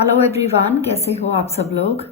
Hello everyone, कैसे हो आप सब लोग।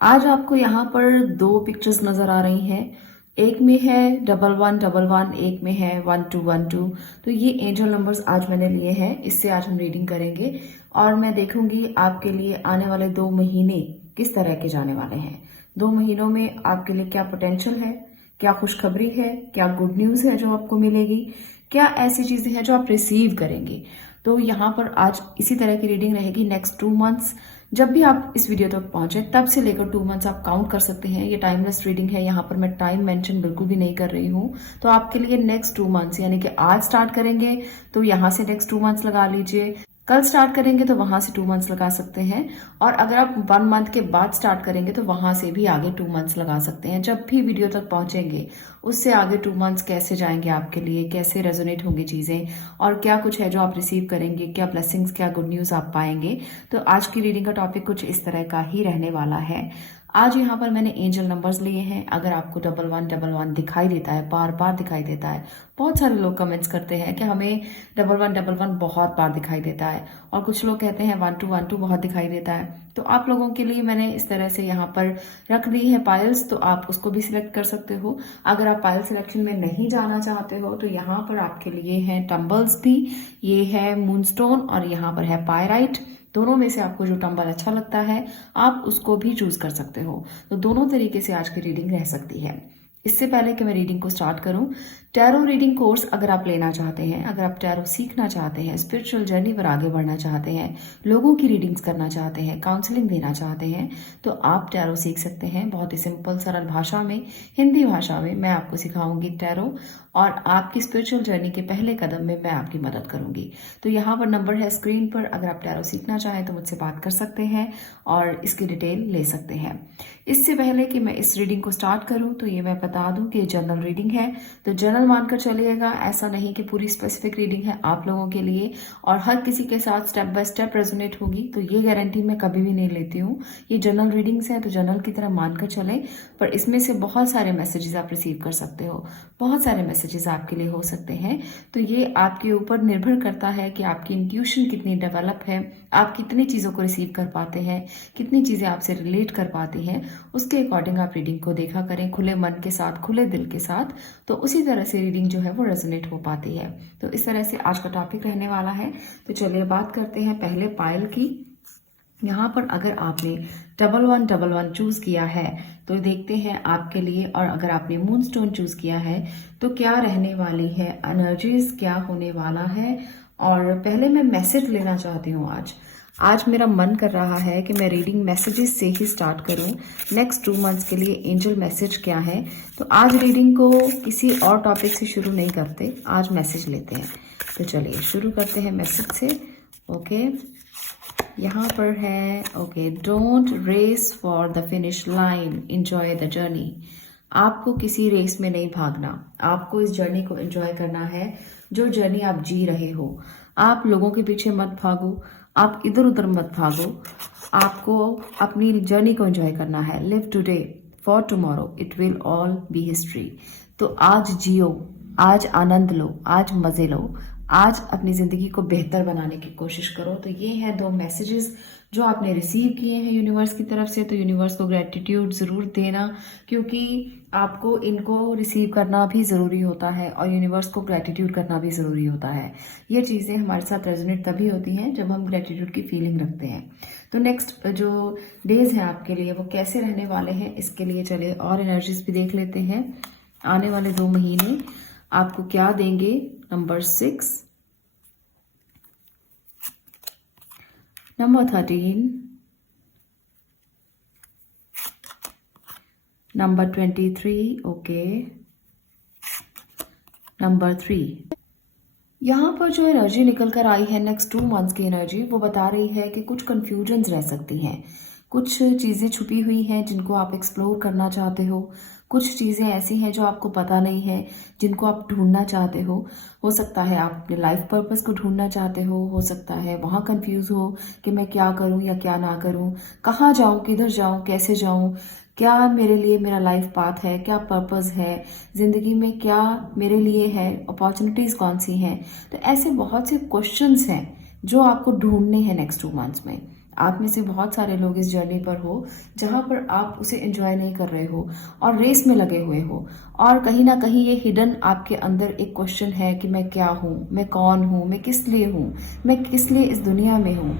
आज आपको यहाँ पर दो पिक्चर्स नजर आ रही हैं। एक में है 1111, एक में है 1212। तो ये एंजल नंबर्स आज मैंने लिए हैं, इससे आज हम रीडिंग करेंगे और मैं देखूंगी आपके लिए आने वाले 2 महीने किस तरह के जाने वाले हैं। 2 महीनों में आपके लिए क्या पोटेंशियल है, क्या खुशखबरी है, क्या गुड न्यूज है जो आपको मिलेगी, क्या ऐसी चीजें हैं जो आप रिसीव करेंगे। तो यहाँ पर आज इसी तरह की रीडिंग रहेगी नेक्स्ट 2 मंथ्स। जब भी आप इस वीडियो तक पहुंचे तब से लेकर 2 मंथ्स आप काउंट कर सकते हैं। ये टाइमलेस रीडिंग है, यहाँ पर मैं टाइम मेंशन बिल्कुल भी नहीं कर रही हूँ। तो आपके लिए नेक्स्ट 2 मंथ्स यानी कि आज स्टार्ट करेंगे तो यहाँ से नेक्स्ट 2 मंथ्स लगा लीजिए, कल स्टार्ट करेंगे तो वहां से 2 मंथ्स लगा सकते हैं, और अगर आप 1 मंथ के बाद स्टार्ट करेंगे तो वहां से भी आगे 2 मंथ्स लगा सकते हैं। जब भी वीडियो तक पहुंचेंगे उससे आगे 2 मंथ्स कैसे जाएंगे आपके लिए, कैसे रेजोनेट होंगी चीजें और क्या कुछ है जो आप रिसीव करेंगे, क्या ब्लेसिंग्स, क्या गुड न्यूज आप पाएंगे। तो आज की रीडिंग का टॉपिक कुछ इस तरह का ही रहने वाला है। आज यहाँ पर मैंने एंजल नंबर्स लिए हैं। अगर आपको 1111 दिखाई देता है, बार बार दिखाई देता है, बहुत सारे लोग कमेंट्स करते हैं कि हमें 1111 बहुत बार दिखाई देता है, और कुछ लोग कहते हैं 1212 बहुत दिखाई देता है। तो आप लोगों के लिए मैंने इस तरह से यहाँ पर रख दी है पायल्स, तो आप उसको भी सिलेक्ट कर सकते हो। अगर आप पायल सिलेक्शन में नहीं जाना चाहते हो तो यहाँ पर आपके लिए है टम्बल्स भी, ये है मूनस्टोन और यहाँ पर है पायराइट। दोनों में से आपको जो टंबल अच्छा लगता है आप उसको भी चूज कर सकते हो। तो दोनों तरीके से आज की रीडिंग रह सकती है। इससे पहले कि मैं रीडिंग को स्टार्ट करूं, टैरो रीडिंग कोर्स अगर आप लेना चाहते हैं, अगर आप टैरो सीखना चाहते हैं, स्पिरिचुअल जर्नी पर आगे बढ़ना चाहते हैं, लोगों की रीडिंग्स करना चाहते हैं, काउंसलिंग देना चाहते हैं, तो आप टैरो सीख सकते हैं। बहुत ही सिंपल सरल भाषा में, हिंदी भाषा में मैं आपको सिखाऊंगी टैरो, और आपकी स्पिरिचुअल जर्नी के पहले कदम में मैं आपकी मदद करूंगी। तो यहाँ पर नंबर है स्क्रीन पर, अगर आप टैरो सीखना चाहें तो मुझसे बात कर सकते हैं और इसकी डिटेल ले सकते हैं। इससे पहले कि मैं इस रीडिंग को स्टार्ट करूं तो ये मैं बता दूं कि जनरल रीडिंग है, तो जनरल मानकर चलिएगा। ऐसा नहीं कि पूरी स्पेसिफिक रीडिंग है आप लोगों के लिए और हर किसी के साथ स्टेप बाय स्टेप रेजोनेट होगी, तो ये गारंटी मैं कभी भी नहीं लेती हूँ। ये जनरल रीडिंग्स है तो जनरल की तरह मानकर चलें, पर इसमें से बहुत सारे मैसेजेस आप रिसीव कर सकते हो, बहुत सारे मैसेजेस आपके लिए हो सकते हैं। तो ये आपके ऊपर निर्भर करता है कि आपकी इंट्यूशन कितनी डेवलप है, आप कितनी चीज़ों को रिसीव कर पाते हैं, कितनी चीज़ें आपसे रिलेट कर पाती हैं। उसके अकॉर्डिंग आप रीडिंग को देखा करें, खुले मन के साथ, खुले दिल के साथ, तो उसी तरह से रीडिंग जो है वो रेजोनेट हो पाती है। तो इस तरह से आज का टॉपिक रहने वाला है। तो चलिए बात करते हैं पहले पायल की। यहाँ पर अगर आपने 1111 चूज किया है तो देखते हैं आपके लिए, और अगर आपने मूनस्टोन चूज किया है तो क्या रहने वाली है एनर्जीज, क्या होने वाला है। और पहले मैं मैसेज लेना चाहती हूँ। आज मेरा मन कर रहा है कि मैं रीडिंग मैसेजेस से ही स्टार्ट करूं। नेक्स्ट 2 मंथ्स के लिए एंजल मैसेज क्या है। तो आज रीडिंग को किसी और टॉपिक से शुरू नहीं करते, आज मैसेज लेते हैं। तो चलिए शुरू करते हैं मैसेज से। ओके, यहाँ पर है okay, don't race for the finish line, enjoy the journey. आपको किसी रेस में नहीं भागना, आपको इस जर्नी को एंजॉय करना है जो जर्नी आप जी रहे हो। आप लोगों के पीछे मत भागो, आप इधर उधर मत भागो, आपको अपनी जर्नी को एंजॉय करना है। Live today for tomorrow it will all B history. तो आज जियो, आज आनंद लो, आज मजे लो, आज अपनी जिंदगी को बेहतर बनाने की कोशिश करो। तो ये हैं 2 मैसेजेस जो आपने रिसीव किए हैं यूनिवर्स की तरफ से। तो यूनिवर्स को ग्रेटिट्यूड जरूर देना, क्योंकि आपको इनको रिसीव करना भी जरूरी होता है और यूनिवर्स को ग्रेटिट्यूड करना भी जरूरी होता है। ये चीजें हमारे साथ रेजोनेट तभी होती हैं जब हम ग्रेटिट्यूड की फीलिंग रखते हैं। तो नेक्स्ट जो डेज हैं आपके लिए वो कैसे रहने वाले हैं, इसके लिए चले और एनर्जीज भी देख लेते हैं। आने वाले 2 महीने आपको क्या देंगे। Number 6, number 13, number 23, okay, number 3। यहाँ पर जो एनर्जी निकल कर आई है नेक्स्ट 2 मंथ्स की एनर्जी, वो बता रही है कि कुछ कंफ्यूजन्स रह सकती हैं, कुछ चीज़ें छुपी हुई हैं जिनको आप एक्सप्लोर करना चाहते हो, कुछ चीज़ें ऐसी हैं जो आपको पता नहीं है जिनको आप ढूंढना चाहते हो सकता है आप अपने लाइफ पर्पस को ढूंढना चाहते हो सकता है वहाँ कंफ्यूज हो कि मैं क्या करूँ या क्या ना करूँ, कहाँ जाऊँ, किधर जाऊँ, कैसे जाऊँ, क्या मेरे लिए मेरा लाइफ पाथ है, क्या पर्पस है जिंदगी में, क्या मेरे लिए है, अपॉर्चुनिटीज कौन सी हैं। तो ऐसे बहुत से क्वेश्चंस हैं जो आपको ढूंढने हैं नेक्स्ट 2 मंथ्स में। आप में से बहुत सारे लोग इस जर्नी पर हो जहां पर आप उसे एंजॉय नहीं कर रहे हो और रेस में लगे हुए हो, और कहीं ना कहीं ये हिडन आपके अंदर एक क्वेश्चन है कि मैं क्या हूँ, मैं कौन हूँ, मैं किस लिए हूँ, मैं किस लिए इस दुनिया में हूँ।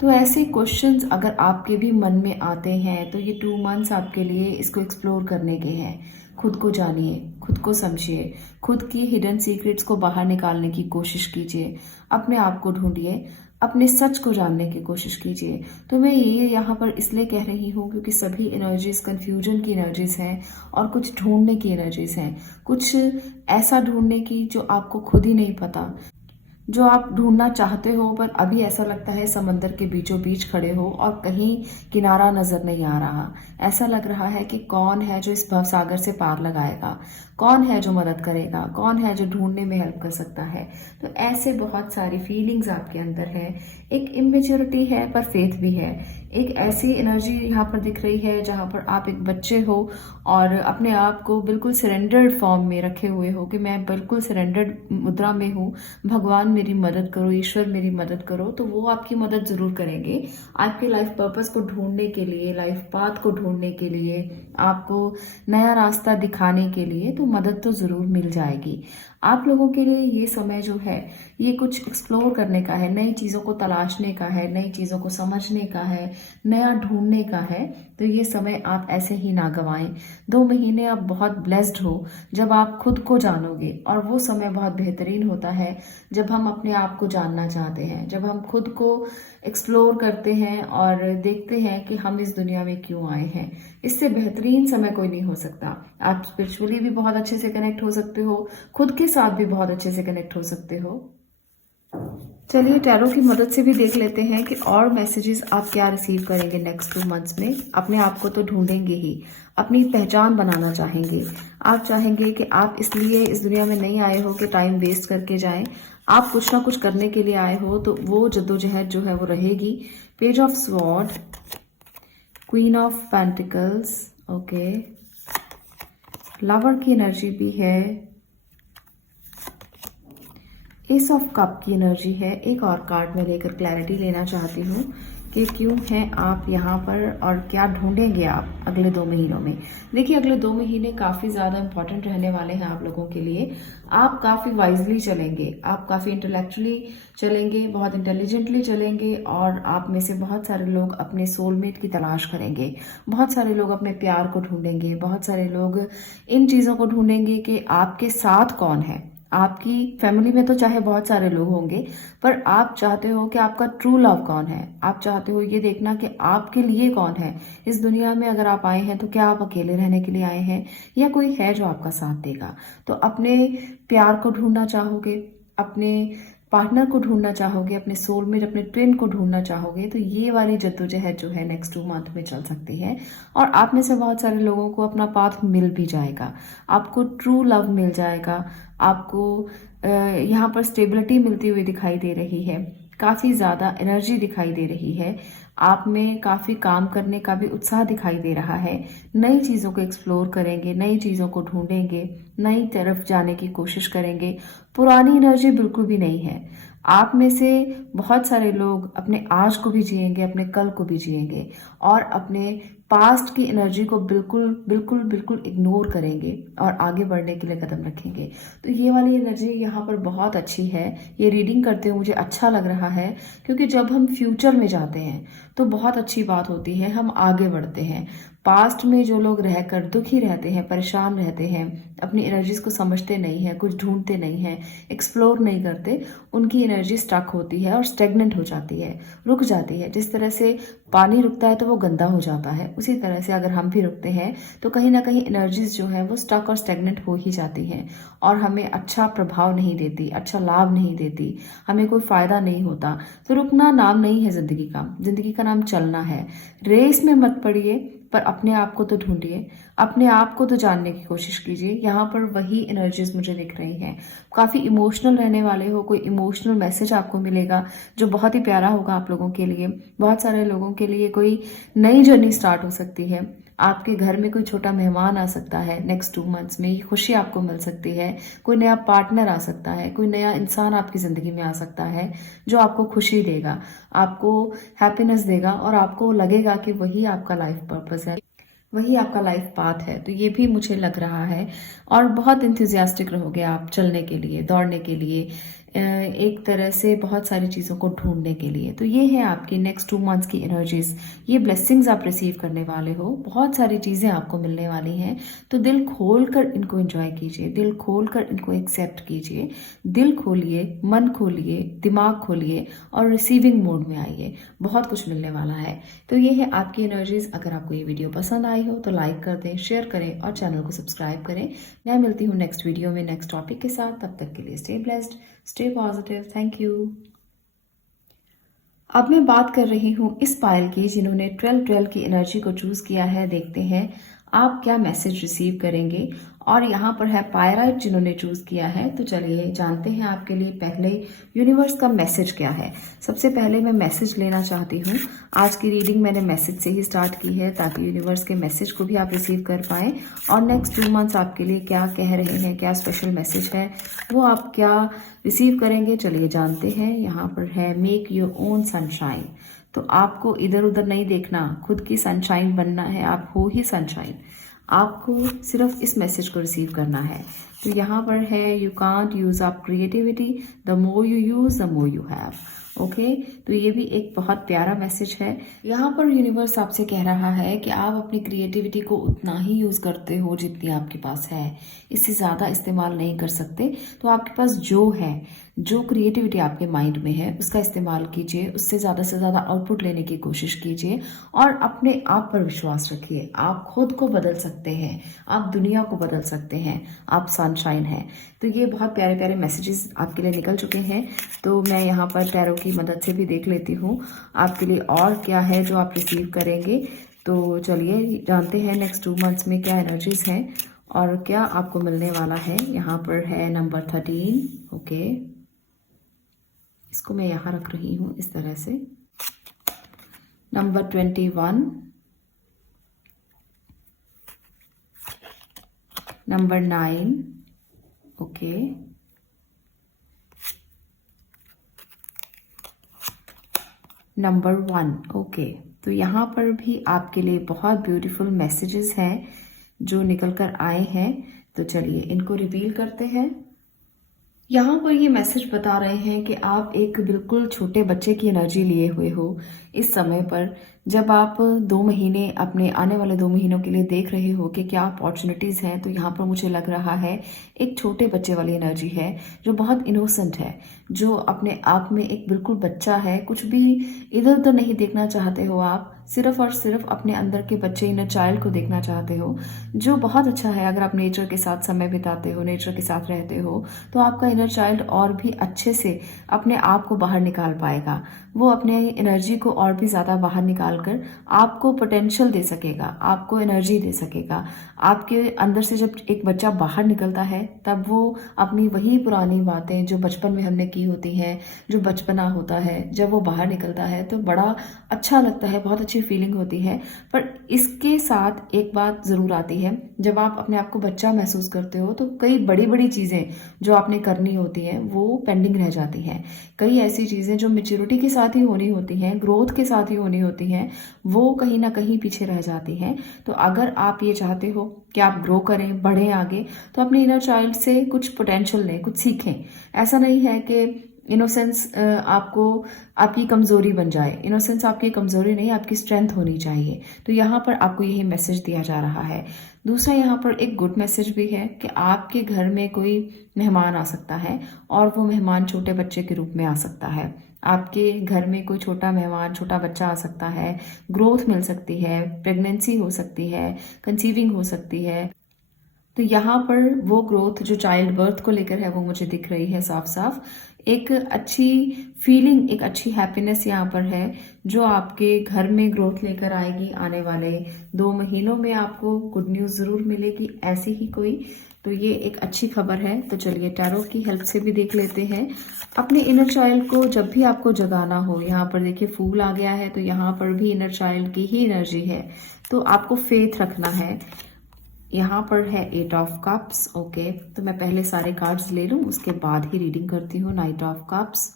तो ऐसे क्वेश्चंस अगर आपके भी मन में आते हैं तो ये 2 मंथ्स आपके लिए इसको एक्सप्लोर करने के हैं। खुद को जानिए, खुद को समझिए, खुद की हिडन सीक्रेट्स को बाहर निकालने की कोशिश कीजिए, अपने आप को ढूंढिए, अपने सच को जानने की कोशिश कीजिए। तो मैं ये यहाँ पर इसलिए कह रही हूँ क्योंकि सभी एनर्जीज कन्फ्यूजन की एनर्जीज हैं और कुछ ढूंढने की एनर्जीज हैं, कुछ ऐसा ढूंढने की जो आपको खुद ही नहीं पता, जो आप ढूंढना चाहते हो पर अभी ऐसा लगता है समंदर के बीचों बीच खड़े हो और कहीं किनारा नजर नहीं आ रहा। ऐसा लग रहा है कि कौन है जो इस भवसागर से पार लगाएगा, कौन है जो मदद करेगा, कौन है जो ढूंढने में हेल्प कर सकता है। तो ऐसे बहुत सारी फीलिंग्स आपके अंदर है। एक इमेच्योरिटी है पर फेथ भी है। एक ऐसी एनर्जी यहाँ पर दिख रही है जहाँ पर आप एक बच्चे हो और अपने आप को बिल्कुल सरेंडर्ड फॉर्म में रखे हुए हो कि मैं बिल्कुल सरेंडर्ड मुद्रा में हूँ, भगवान मेरी मदद करो, ईश्वर मेरी मदद करो। तो वो आपकी मदद जरूर करेंगे। आपके लाइफ पर्पस को ढूंढने के लिए, लाइफ पाथ को ढूंढने के लिए, आपको नया रास्ता दिखाने के लिए तो मदद तो जरूर मिल जाएगी। आप लोगों के लिए ये समय जो है ये कुछ एक्सप्लोर करने का है, नई चीज़ों को तलाशने का है, नई चीज़ों को समझने का है, नया ढूंढने का है। तो ये समय आप ऐसे ही ना गंवाएं। 2 महीने आप बहुत ब्लेस्ड हो जब आप खुद को जानोगे, और वो समय बहुत बेहतरीन होता है जब हम अपने आप को जानना चाहते हैं, जब हम खुद को एक्सप्लोर करते हैं और देखते हैं कि हम इस दुनिया में क्यों आए हैं। इससे बेहतरीन समय कोई नहीं हो सकता। आप स्पिरिचुअली भी बहुत अच्छे से कनेक्ट हो सकते हो, खुद के साथ भी बहुत अच्छे से कनेक्ट हो सकते हो। चलिए टैरो की मदद से भी देख लेते हैं कि और मैसेजेस आप क्या रिसीव करेंगे नेक्स्ट 2 मंथ्स में। अपने आप को तो ढूंढेंगे ही, अपनी पहचान बनाना चाहेंगे। आप चाहेंगे कि आप इसलिए इस दुनिया में नहीं आए हो कि टाइम वेस्ट करके जाएं। आप कुछ ना कुछ करने के लिए आए हो, तो वो जद्दोजहद जो है वो रहेगी। Page of sword, queen of pentacles, okay, lover की एनर्जी भी है, एस ऑफ कप की एनर्जी है। एक और कार्ड में लेकर क्लैरिटी लेना चाहती हूँ कि क्यों हैं आप यहाँ पर और क्या ढूंढेंगे आप अगले 2 महीनों में। देखिए अगले 2 महीने काफ़ी ज़्यादा इंपॉर्टेंट रहने वाले हैं आप लोगों के लिए। आप काफ़ी वाइजली चलेंगे, आप काफ़ी इंटेलेक्चुअली चलेंगे, बहुत इंटेलिजेंटली चलेंगे, और आप में से बहुत सारे लोग अपने सोलमेट की तलाश करेंगे, बहुत सारे लोग अपने प्यार को ढूंढेंगे, बहुत सारे लोग इन चीज़ों को ढूंढेंगे कि आपके साथ कौन है। आपकी फैमिली में तो चाहे बहुत सारे लोग होंगे, पर आप चाहते हो कि आपका ट्रू लव कौन है। आप चाहते हो ये देखना कि आपके लिए कौन है इस दुनिया में। अगर आप आए हैं तो क्या आप अकेले रहने के लिए आए हैं या कोई है जो आपका साथ देगा। तो अपने प्यार को ढूंढना चाहोगे, अपने पार्टनर को ढूंढना चाहोगे, अपने सोलमेट, अपने ट्विन को ढूंढना चाहोगे, तो ये वाली जद्दोजहद जो है नेक्स्ट 2 मंथ में चल सकती है। और आप में से बहुत सारे लोगों को अपना पाथ मिल भी जाएगा, आपको ट्रू लव मिल जाएगा, आपको यहाँ पर स्टेबिलिटी मिलती हुई दिखाई दे रही है, काफ़ी ज़्यादा एनर्जी दिखाई दे रही है, आप में काफ़ी काम करने का भी उत्साह दिखाई दे रहा है। नई चीज़ों को एक्सप्लोर करेंगे, नई चीज़ों को ढूंढेंगे, नई तरफ जाने की कोशिश करेंगे। पुरानी एनर्जी बिल्कुल भी नहीं है। आप में से बहुत सारे लोग अपने आज को भी जिएंगे, अपने कल को भी जिएंगे, और अपने पास्ट की एनर्जी को बिल्कुल बिल्कुल बिल्कुल इग्नोर करेंगे और आगे बढ़ने के लिए कदम रखेंगे। तो ये वाली एनर्जी यहाँ पर बहुत अच्छी है। ये रीडिंग करते हुए मुझे अच्छा लग रहा है, क्योंकि जब हम फ्यूचर में जाते हैं तो बहुत अच्छी बात होती है, हम आगे बढ़ते हैं। पास्ट में जो लोग रहकर दुखी रहते हैं, परेशान रहते हैं, अपनी एनर्जीज को समझते नहीं हैं, कुछ ढूंढते नहीं हैं, एक्सप्लोर नहीं करते, उनकी एनर्जी स्टक होती है और स्टेगनेंट हो जाती है, रुक जाती है। जिस तरह से पानी रुकता है तो वो गंदा हो जाता है, उसी तरह से अगर हम भी रुकते हैं तो कहीं ना कहीं एनर्जीज जो है वो स्टक और स्टेगनेंट हो ही जाती हैं और हमें अच्छा प्रभाव नहीं देती, अच्छा लाभ नहीं देती, हमें कोई फायदा नहीं होता। तो रुकना नाम नहीं है जिंदगी का नाम चलना है। रेस में मत पड़िए, पर अपने आप को तो ढूंढिए, अपने आप को तो जानने की कोशिश कीजिए। यहाँ पर वही एनर्जीज मुझे दिख रही हैं। काफ़ी इमोशनल रहने वाले हो, कोई इमोशनल मैसेज आपको मिलेगा जो बहुत ही प्यारा होगा आप लोगों के लिए। बहुत सारे लोगों के लिए कोई नई जर्नी स्टार्ट हो सकती है। आपके घर में कोई छोटा मेहमान आ सकता है नेक्स्ट 2 मंथ्स में, ये खुशी आपको मिल सकती है। कोई नया पार्टनर आ सकता है, कोई नया इंसान आपकी ज़िंदगी में आ सकता है जो आपको खुशी देगा, आपको हैप्पीनेस देगा और आपको लगेगा कि वही आपका लाइफ पर्पस है, वही आपका लाइफ पाथ है। तो ये भी मुझे लग रहा है और बहुत इंथुजियास्टिक रहोगे आप चलने के लिए, दौड़ने के लिए, एक तरह से बहुत सारी चीज़ों को ढूंढने के लिए। तो ये है आपकी नेक्स्ट 2 मंथ्स की एनर्जीज। ये ब्लेसिंग्स आप रिसीव करने वाले हो, बहुत सारी चीज़ें आपको मिलने वाली हैं। तो दिल खोल कर इनको एंजॉय कीजिए, दिल खोल कर इनको एक्सेप्ट कीजिए, दिल खोलिए, मन खोलिए, दिमाग खोलिए और रिसीविंग मोड में आइए। बहुत कुछ मिलने वाला है। तो ये है आपकी एनर्जीज। अगर आपको ये वीडियो पसंद आई हो तो लाइक कर दें, शेयर करें और चैनल को सब्सक्राइब करें। मैं मिलती हूँ नेक्स्ट वीडियो में नेक्स्ट टॉपिक के साथ। तब तक के लिए stay blessed, stay positive. Thank you. अब मैं बात कर रही हूँ इस पायल की जिन्होंने 12-12 की एनर्जी को चूज किया है। देखते हैं आप क्या मैसेज रिसीव करेंगे। और यहाँ पर है पायराइट जिन्होंने चूज किया है। तो चलिए जानते हैं आपके लिए पहले यूनिवर्स का मैसेज क्या है। सबसे पहले मैं मैसेज लेना चाहती हूँ। आज की रीडिंग मैंने मैसेज से ही स्टार्ट की है ताकि यूनिवर्स के मैसेज को भी आप रिसीव कर पाएं और नेक्स्ट 2 मंथ्स आपके लिए क्या कह रहे हैं, क्या स्पेशल मैसेज है, वो आप क्या रिसीव करेंगे। चलिए जानते हैं। यहाँ पर है मेक योर ओन सनशाइन। तो आपको इधर उधर नहीं देखना, खुद की सनशाइन बनना है। आप हो ही सनशाइन। आपको सिर्फ इस मैसेज को रिसीव करना है। तो यहाँ पर है you can't use up creativity, the more you use the more you have. Okay, तो ये भी एक बहुत प्यारा मैसेज है। यहाँ पर यूनिवर्स आपसे कह रहा है कि आप अपनी क्रिएटिविटी को उतना ही यूज करते हो जितनी आपके पास है, इससे ज्यादा इस्तेमाल नहीं कर सकते। तो आपके पास जो है, जो क्रिएटिविटी आपके माइंड में है उसका इस्तेमाल कीजिए, उससे ज़्यादा से ज़्यादा आउटपुट लेने की कोशिश कीजिए और अपने आप पर विश्वास रखिए। आप खुद को बदल सकते हैं, आप दुनिया को बदल सकते हैं, आप सनशाइन हैं। तो ये बहुत प्यारे प्यारे मैसेजेस आपके लिए निकल चुके हैं। तो मैं यहाँ पर टैरो की मदद से भी देख लेती हूँ आपके लिए और क्या है जो आप रिसीव करेंगे। तो चलिए जानते हैं नेक्स्ट 2 मंथ्स में क्या एनर्जीज हैं और क्या आपको मिलने वाला है। यहाँ पर है नंबर 13। ओके, इसको मैं यहाँ रख रही हूँ इस तरह से। Number 21, number 9। Okay, number 1। Okay, तो यहाँ पर भी आपके लिए बहुत ब्यूटीफुल मैसेजेस हैं जो निकल कर आए हैं। तो चलिए इनको रिवील करते हैं। यहाँ पर ये मैसेज बता रहे हैं कि आप एक बिल्कुल छोटे बच्चे की एनर्जी लिए हुए हो इस समय पर, जब आप 2 महीने अपने आने वाले 2 महीनों के लिए देख रहे हो कि क्या अपॉर्चुनिटीज़ हैं। तो यहाँ पर मुझे लग रहा है एक छोटे बच्चे वाली एनर्जी है जो बहुत इनोसेंट है, जो अपने आप में एक बिल्कुल बच्चा है। कुछ भी इधर उधर नहीं देखना चाहते हो आप, सिर्फ और सिर्फ अपने अंदर के बच्चे, इनर चाइल्ड को देखना चाहते हो, जो बहुत अच्छा है। अगर आप नेचर के साथ समय बिताते हो, नेचर के साथ रहते हो, तो आपका इनर चाइल्ड और भी अच्छे से अपने आप को बाहर निकाल पाएगा। वो अपने एनर्जी को और भी ज़्यादा बाहर निकाल कर आपको पोटेंशियल दे सकेगा, आपको एनर्जी दे सकेगा। आपके अंदर से जब एक बच्चा बाहर निकलता है तब वो अपनी वही पुरानी बातें जो बचपन में हमने की होती हैं, जो बचपना होता है, जब वो बाहर निकलता है तो बड़ा अच्छा लगता है, बहुत अच्छी फीलिंग होती है। पर इसके साथ एक बात ज़रूर आती है, जब आप अपने आप को बच्चा महसूस करते हो तो कई बड़ी बड़ी चीज़ें जो आपने करनी होती हैं वो पेंडिंग रह जाती हैं। कई ऐसी चीज़ें जो मेच्योरिटी के साथ ही होनी होती हैं, ग्रोथ के साथ ही होनी होती हैं, वो कहीं ना कहीं पीछे रह जाती हैं। तो अगर आप ये चाहते हो कि आप ग्रो करें, बढ़ें आगे, तो अपने इनर चाइल्ड से कुछ पोटेंशियल लें, कुछ सीखें। ऐसा नहीं है कि इनोसेंस आपको आपकी कमज़ोरी बन जाए। इनोसेंस आपकी कमज़ोरी नहीं, आपकी स्ट्रेंथ होनी चाहिए। तो यहाँ पर आपको यही मैसेज दिया जा रहा है। दूसरा यहाँ पर एक गुड मैसेज भी है कि आपके घर में कोई मेहमान आ सकता है और वो मेहमान छोटे बच्चे के रूप में आ सकता है। आपके घर में कोई छोटा मेहमान, छोटा बच्चा आ सकता है, ग्रोथ मिल सकती है, प्रेगनेंसी हो सकती है, कंसीविंग हो सकती है। तो यहाँ पर वो ग्रोथ जो चाइल्ड बर्थ को लेकर है वो मुझे दिख रही है साफ साफ। एक अच्छी फीलिंग, एक अच्छी हैप्पीनेस यहाँ पर है जो आपके घर में ग्रोथ लेकर आएगी। आने वाले 2 महीनों में आपको गुड न्यूज़ ज़रूर मिलेगी ऐसी ही कोई। तो ये एक अच्छी खबर है। तो चलिए टैरो की हेल्प से भी देख लेते हैं। अपने इनर चाइल्ड को जब भी आपको जगाना हो, यहाँ पर देखिए फूल आ गया है, तो यहाँ पर भी इनर चाइल्ड की ही एनर्जी है। तो आपको फेथ रखना है। यहाँ पर है 8 ऑफ कप्स। ओके, तो मैं पहले सारे कार्ड्स ले लूँ, उसके बाद ही रीडिंग करती हूँ। Night of cups,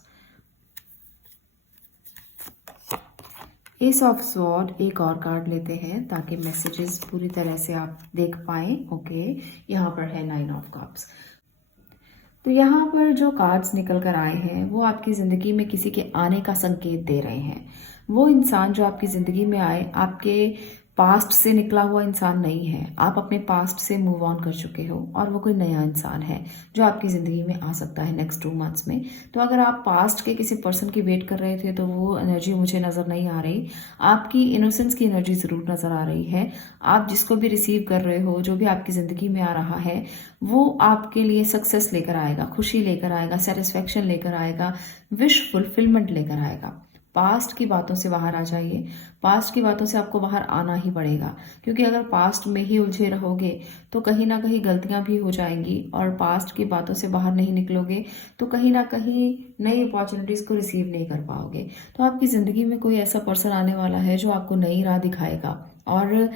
S of sword, एक और कार्ड लेते हैं ताकि मैसेजेस पूरी तरह से आप देख पाएं। ओके, यहाँ पर है 9 ऑफ कप्स। तो यहाँ पर जो कार्ड्स निकल कर आए हैं वो आपकी ज़िंदगी में किसी के आने का संकेत दे रहे हैं। वो इंसान जो आपकी ज़िंदगी में आए आपके पास्ट से निकला हुआ इंसान नहीं है। आप अपने पास्ट से मूव ऑन कर चुके हो और वो कोई नया इंसान है जो आपकी ज़िंदगी में आ सकता है नेक्स्ट 2 मंथ्स में। तो अगर आप पास्ट के किसी पर्सन की वेट कर रहे थे तो वो एनर्जी मुझे नज़र नहीं आ रही। आपकी इनोसेंस की एनर्जी ज़रूर नज़र आ रही है। आप जिसको भी रिसीव कर रहे हो, जो भी आपकी ज़िंदगी में आ रहा है, वो आपके लिए सक्सेस लेकर आएगा, खुशी लेकर आएगा, सेटिस्फेक्शन लेकर आएगा, विश फुलफिलमेंट लेकर आएगा। पास्ट की बातों से बाहर आ जाइए। पास्ट की बातों से आपको बाहर आना ही पड़ेगा, क्योंकि अगर पास्ट में ही उलझे रहोगे तो कहीं ना कहीं गलतियां भी हो जाएंगी और पास्ट की बातों से बाहर नहीं निकलोगे तो कहीं ना कहीं नई अपॉर्चुनिटीज़ को रिसीव नहीं कर पाओगे। तो आपकी ज़िंदगी में कोई ऐसा पर्सन आने वाला है जो आपको नई राह दिखाएगा और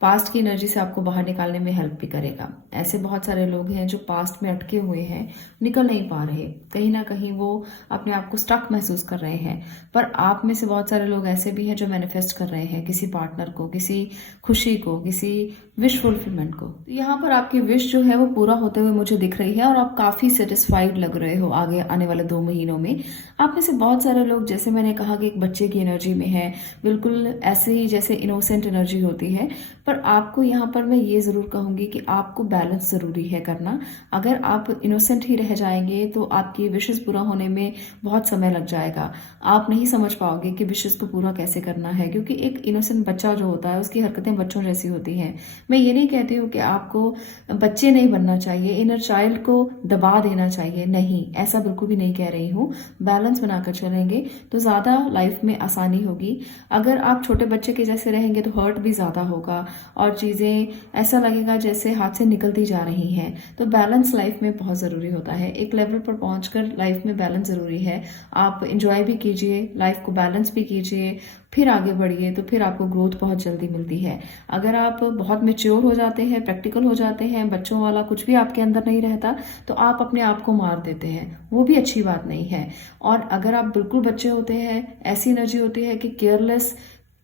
पास्ट की एनर्जी से आपको बाहर निकालने में हेल्प भी करेगा। ऐसे बहुत सारे लोग हैं जो पास्ट में अटके हुए हैं, निकल नहीं पा रहे, कहीं ना कहीं वो अपने आप को स्टक महसूस कर रहे हैं। पर आप में से बहुत सारे लोग ऐसे भी हैं जो मैनिफेस्ट कर रहे हैं किसी पार्टनर को, किसी खुशी को, किसी विश फुलफिलमेंट को। तो यहाँ पर आपकी विश जो है वो पूरा होते हुए मुझे दिख रही है और आप काफ़ी सेटिस्फाइड लग रहे हो आगे आने वाले 2 महीनों में। आप में से बहुत सारे लोग, जैसे मैंने कहा कि एक बच्चे की एनर्जी में है, बिल्कुल ऐसे ही जैसे इनोसेंट एनर्जी होती है। पर आपको यहाँ पर मैं ये ज़रूर कहूँगी कि आपको बैलेंस ज़रूरी है करना। अगर आप इनोसेंट ही रह जाएंगे तो आपकी विशेस पूरा होने में बहुत समय लग जाएगा। आप नहीं समझ पाओगे कि विशेस को पूरा कैसे करना है, क्योंकि एक इनोसेंट बच्चा जो होता है उसकी हरकतें बच्चों जैसी होती हैं। मैं ये नहीं कहती हूँ कि आपको बच्चे नहीं बनना चाहिए, इनर चाइल्ड को दबा देना चाहिए, नहीं, ऐसा बिल्कुल भी नहीं कह रही हूँ। बैलेंस बनाकर चलेंगे तो ज़्यादा लाइफ में आसानी होगी। अगर आप छोटे बच्चे के जैसे रहेंगे तो हर्ट भी ज़्यादा होगा और चीज़ें ऐसा लगेगा जैसे हाथ से निकलती जा रही हैं। तो बैलेंस लाइफ में बहुत ज़रूरी होता है। एक लेवल पर पहुंचकर लाइफ में बैलेंस ज़रूरी है। आप इंजॉय भी कीजिए, लाइफ को बैलेंस भी कीजिए, फिर आगे बढ़िए, तो फिर आपको ग्रोथ बहुत जल्दी मिलती है। अगर आप बहुत मेच्योर हो जाते हैं, प्रैक्टिकल हो जाते हैं, बच्चों वाला कुछ भी आपके अंदर नहीं रहता, तो आप अपने आप को मार देते हैं, वो भी अच्छी बात नहीं है। और अगर आप बिल्कुल बच्चे होते हैं, ऐसी एनर्जी होती है कि केयरलेस,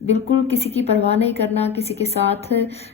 बिल्कुल किसी की परवाह नहीं करना, किसी के साथ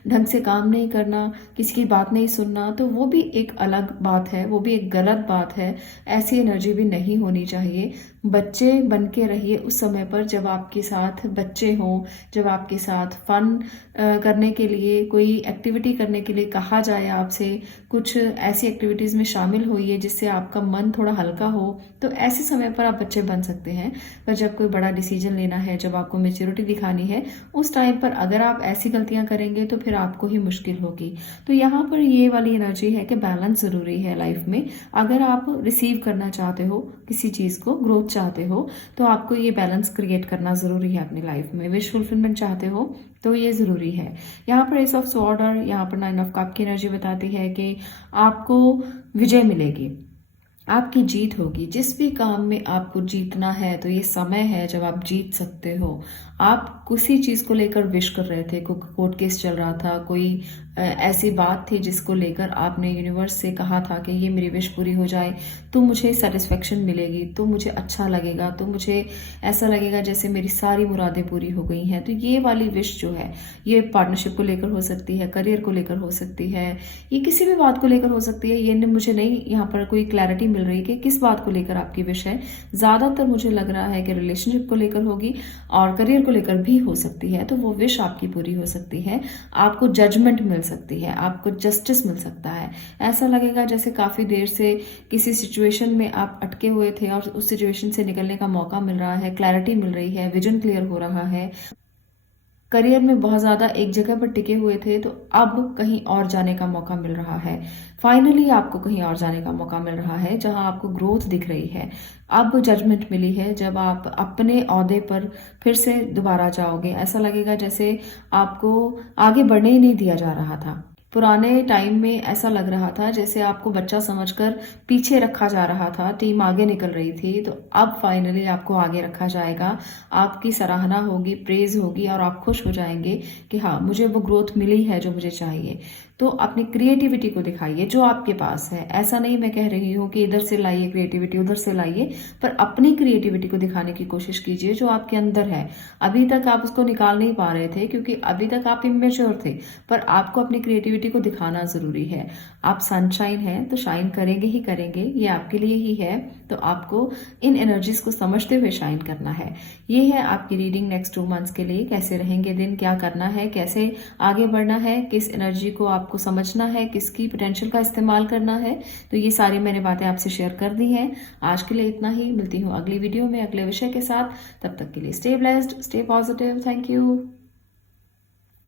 ढंग से काम नहीं करना, किसी की बात नहीं सुनना, तो वो भी एक अलग बात है, वो भी एक गलत बात है। ऐसी एनर्जी भी नहीं होनी चाहिए। बच्चे बन के रहिए उस समय पर जब आपके साथ बच्चे हों, जब आपके साथ फन करने के लिए, कोई एक्टिविटी करने के लिए कहा जाए आपसे, कुछ ऐसी एक्टिविटीज़ में शामिल होइए जिससे आपका मन थोड़ा हल्का हो, तो ऐसे समय पर आप बच्चे बन सकते हैं। पर जब कोई बड़ा डिसीजन लेना है, जब आपको मेच्योरिटी दिखानी है, उस टाइम पर अगर आप ऐसी गलतियां करेंगे तो फिर आपको ही मुश्किल होगी। तो यहाँ पर ये वाली एनर्जी है कि बैलेंस ज़रूरी है लाइफ में। अगर आप रिसीव करना चाहते हो किसी चीज़ को, ग्रोथ चाहते हो, तो आपको ये बैलेंस क्रिएट करना ज़रूरी है अपनी लाइफ में। विश फुलफिलमेंट चाहते हो तो ये ज़रूरी है। यहाँ पर एस ऑफ स्वॉर्ड और यहाँ पर 9 ऑफ कप की एनर्जी बताती है कि आपको विजय मिलेगी, आपकी जीत होगी। जिस भी काम में आपको जीतना है तो ये समय है जब आप जीत सकते हो। आप किसी चीज़ को लेकर विश कर रहे थे, कोई कोर्ट केस चल रहा था, कोई ऐसी बात थी जिसको लेकर आपने यूनिवर्स से कहा था कि ये मेरी विश पूरी हो जाए तो मुझे सेटिस्फेक्शन मिलेगी, तो मुझे अच्छा लगेगा, तो मुझे ऐसा लगेगा जैसे मेरी सारी मुरादें पूरी हो गई हैं। तो ये वाली विश जो है, ये पार्टनरशिप को लेकर हो सकती है, करियर को लेकर हो सकती है, ये किसी भी बात को लेकर हो सकती है। ये मुझे नहीं यहाँ पर कोई क्लैरिटी मिल रही कि किस बात को लेकर आपकी विश है। ज़्यादातर मुझे लग रहा है कि रिलेशनशिप को लेकर होगी और करियर को लेकर भी हो सकती है। तो वो विश आपकी पूरी हो सकती है। आपको जजमेंट मिल सकती है, आपको जस्टिस मिल सकता है। ऐसा लगेगा जैसे काफ़ी देर से किसी सिचुएशन में आप अटके हुए थे और उस सिचुएशन से निकलने का मौका मिल रहा है, क्लैरिटी मिल रही है, विजन क्लियर हो रहा है। करियर में बहुत ज़्यादा एक जगह पर टिके हुए थे तो अब कहीं और जाने का मौका मिल रहा है। फाइनली आपको कहीं और जाने का मौका मिल रहा है जहां आपको ग्रोथ दिख रही है। अब जजमेंट मिली है, जब आप अपने ओहदे पर फिर से दोबारा जाओगे, ऐसा लगेगा जैसे आपको आगे बढ़ने ही नहीं दिया जा रहा था। पुराने टाइम में ऐसा लग रहा था जैसे आपको बच्चा समझकर पीछे रखा जा रहा था, टीम आगे निकल रही थी, तो अब फाइनली आपको आगे रखा जाएगा। आपकी सराहना होगी, प्रेज होगी और आप खुश हो जाएंगे कि हाँ, मुझे वो ग्रोथ मिली है जो मुझे चाहिए। तो अपनी क्रिएटिविटी को दिखाइए जो आपके पास है। ऐसा नहीं मैं कह रही हूँ कि इधर से लाइए क्रिएटिविटी, उधर से लाइए, पर अपनी क्रिएटिविटी को दिखाने की कोशिश कीजिए जो आपके अंदर है। अभी तक आप उसको निकाल नहीं पा रहे थे क्योंकि अभी तक आप इमेच्योर थे, पर आपको अपनी क्रिएटिविटी को दिखाना जरूरी है। आप सनशाइन हैं तो शाइन करेंगे ही करेंगे, ये आपके लिए ही है। तो आपको इन एनर्जीज को समझते हुए शाइन करना है। ये है आपकी रीडिंग नेक्स्ट 2 मंथ्स के लिए। कैसे रहेंगे दिन, क्या करना है, कैसे आगे बढ़ना है, किस एनर्जी को आपको समझना है, किसकी पोटेंशियल का इस्तेमाल करना है, तो ये सारी मैंने बातें आपसे शेयर कर दी हैं। आज के लिए इतना ही। मिलती हूँ अगली वीडियो में अगले विषय के साथ। तब तक के लिए stay blessed, stay positive. Thank you.